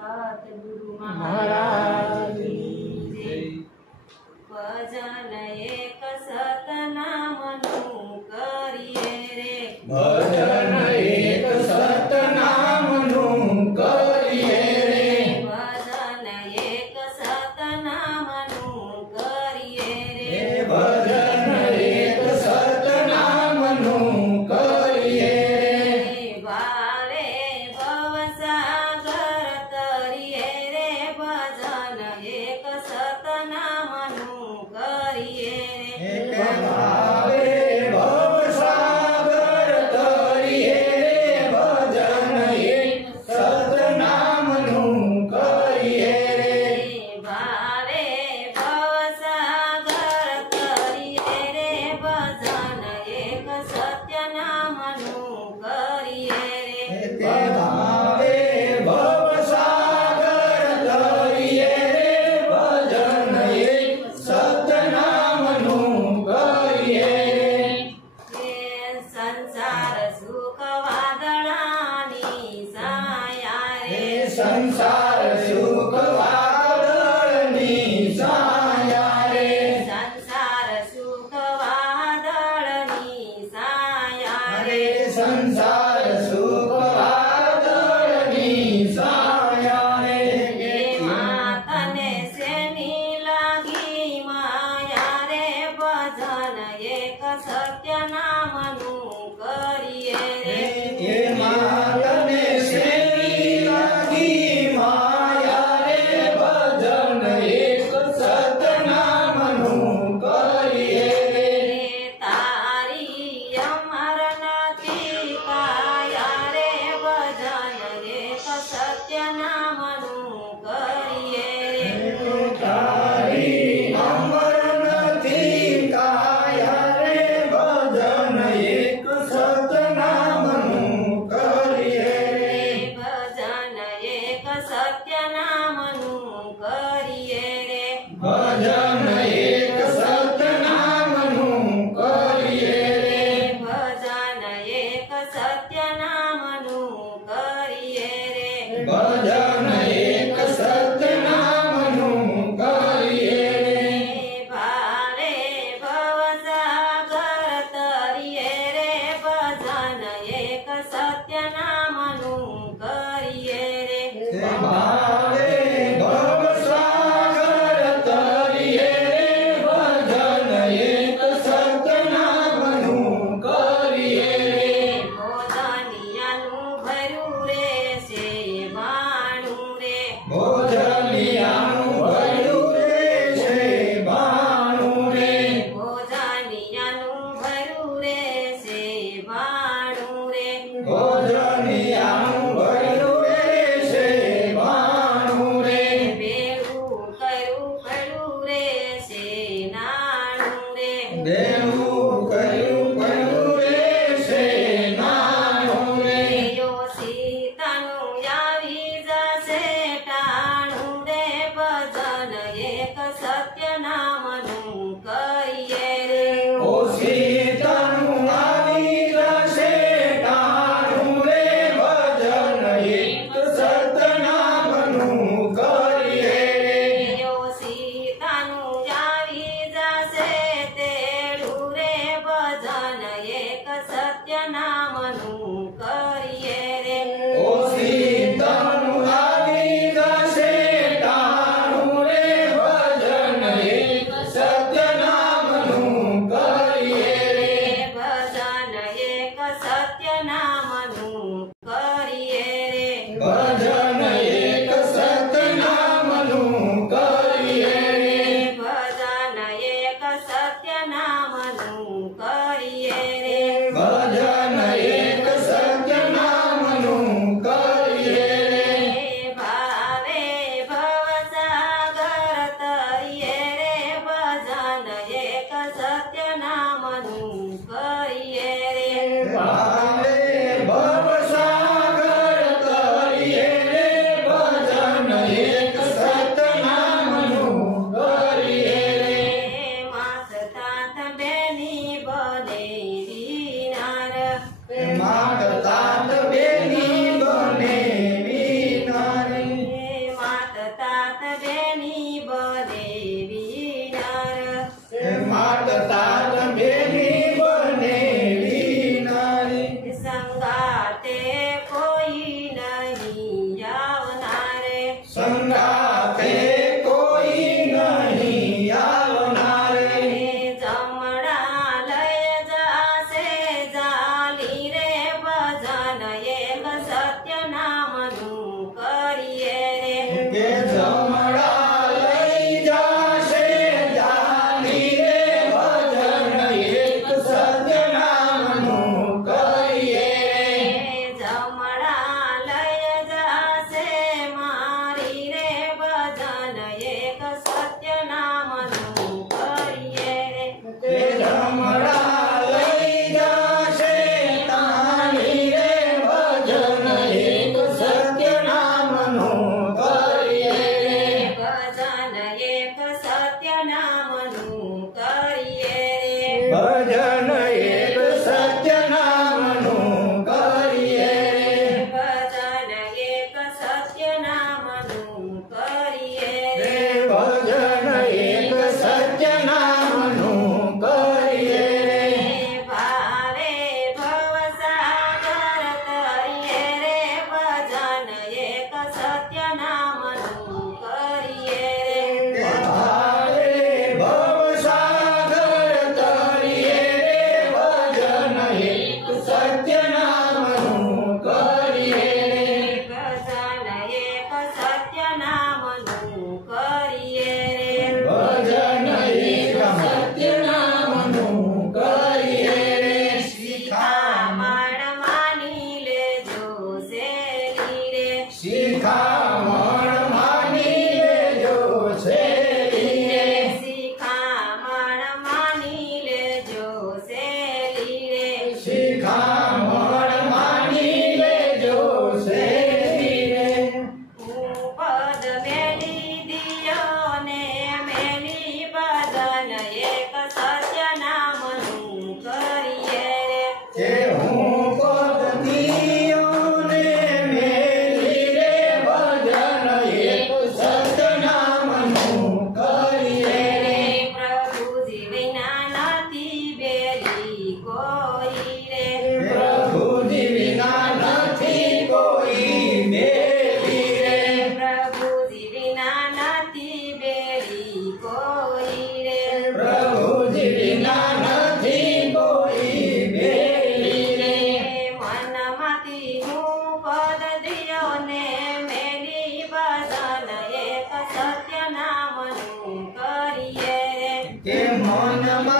सतगुरु महाराज की जय। भजन एक सतनामनु करिए रे, भजन एक सतनामनु करिए रे, भजन एक सतनामनु करिए रे, भजन एक सतनामनु करिए रे, भावे भवसागर तरिए रे, भजन एक सतनामनु करिए रे, भावे भवसागर तरिए रे, भजन एक सतनामनु करिए रे, भावे भवसागर तरिए रे, भजन एक सत्यनामनु करिए रे, भावे भवसागर तरिए रे, भजन एक सतनामनु करिए रे, संसार सुख वादळानी साया रे, संसार सुख वादळनी साया रे, संसार सुख वादळनी साया रे, संसार सुख वादळनी साया रे, मातने सेनी लागी माया रे, भजन एक सत्यनामनु करिए रे, मातने सेनी लागी माया रे, भजन एक सतनामनु करिए रे, तारी अमरनाथी काया रे, भजन एक सत्यनामनु करिए रे, तारी अमरनाथी काया रे, भजन एक सतनामनु करिए रे, भजन एक सत्यनामनु करिए रे, भजन एक सतनामनु करिए रे, भजन एक सत्यनामनु करिए रे, भजन एक सतनामनु करिए रे, भावे भवसागर तरिए रे, भजन एक सत्यनामनु करिए रे, भावे भवसागर तरिए रे, भजन एक सतनामनु करिए रे, भोजनियानु भरू रे से बाणु रे, भोजनियानु भरू रे से बाणु रे, भोजनियानु भरू रे से बाणु रे, भोजनियानु भरू रे से बाणु સંગાતે કોઈ નહીં આવનારે જમણા લઈ જાશે જાલી રે ભજન એક સત્ય નામનું કરીએ રે કે જમણા લઈ જાશે જાની રે ભજન એક સત્ય નામનું કરીએ જમણા લઈ જાશે મારી રે ભજન એક સત્ય નામનું કરીએ રે કે જમણા લઈ જાશે તાની રે ભજન એક સત્ય નામનું કરીએ ભજન એક સત્ય નામનું કરીએ રે ભજન એક સત્ય નામનું કરીએ ભજન એક સત્ય નામનું કરીએ રે ભજન એક સત્ય નામનું કરીએ ભાવે ભવસાગર કરીએ રે ભજન એક સત્ય નામનું કરીએ રે ભારે ભવસાગર તરીએ રે ભજન એક સત્ય નામનું કરીએ ભજન એક સત્ય નામનું કરીએ રે ભજન એક સત્ય નામનું કરીએ શિખામણ માની લેજો શેરી રે શિખામણ માની લેજો શેરી રે શિખામણ માની લેજો શેરી રે શિખામણ માની લેજો શેરી રે પદ મેલી દિયો ને મેલી બદન એક સત્ય નામનું કરીએ રે કે હું પદતીઓને મેલી રે ભજન એક સત્ય નામનું કરીએ પ્રભુજી વિના નથી બેલી કોઈ રે પ્રભુજી વિના નથી કોઈ મેલી રે પ્રભુજી વિના નથી બેલી કોઈ રે પ્રભુજી વિના નથી કોઈ મેલી રે મનમાંથી હું પદ દિયો ને મેલી બદન એક સત્ય નામનું કરીએ રે કે મનમાં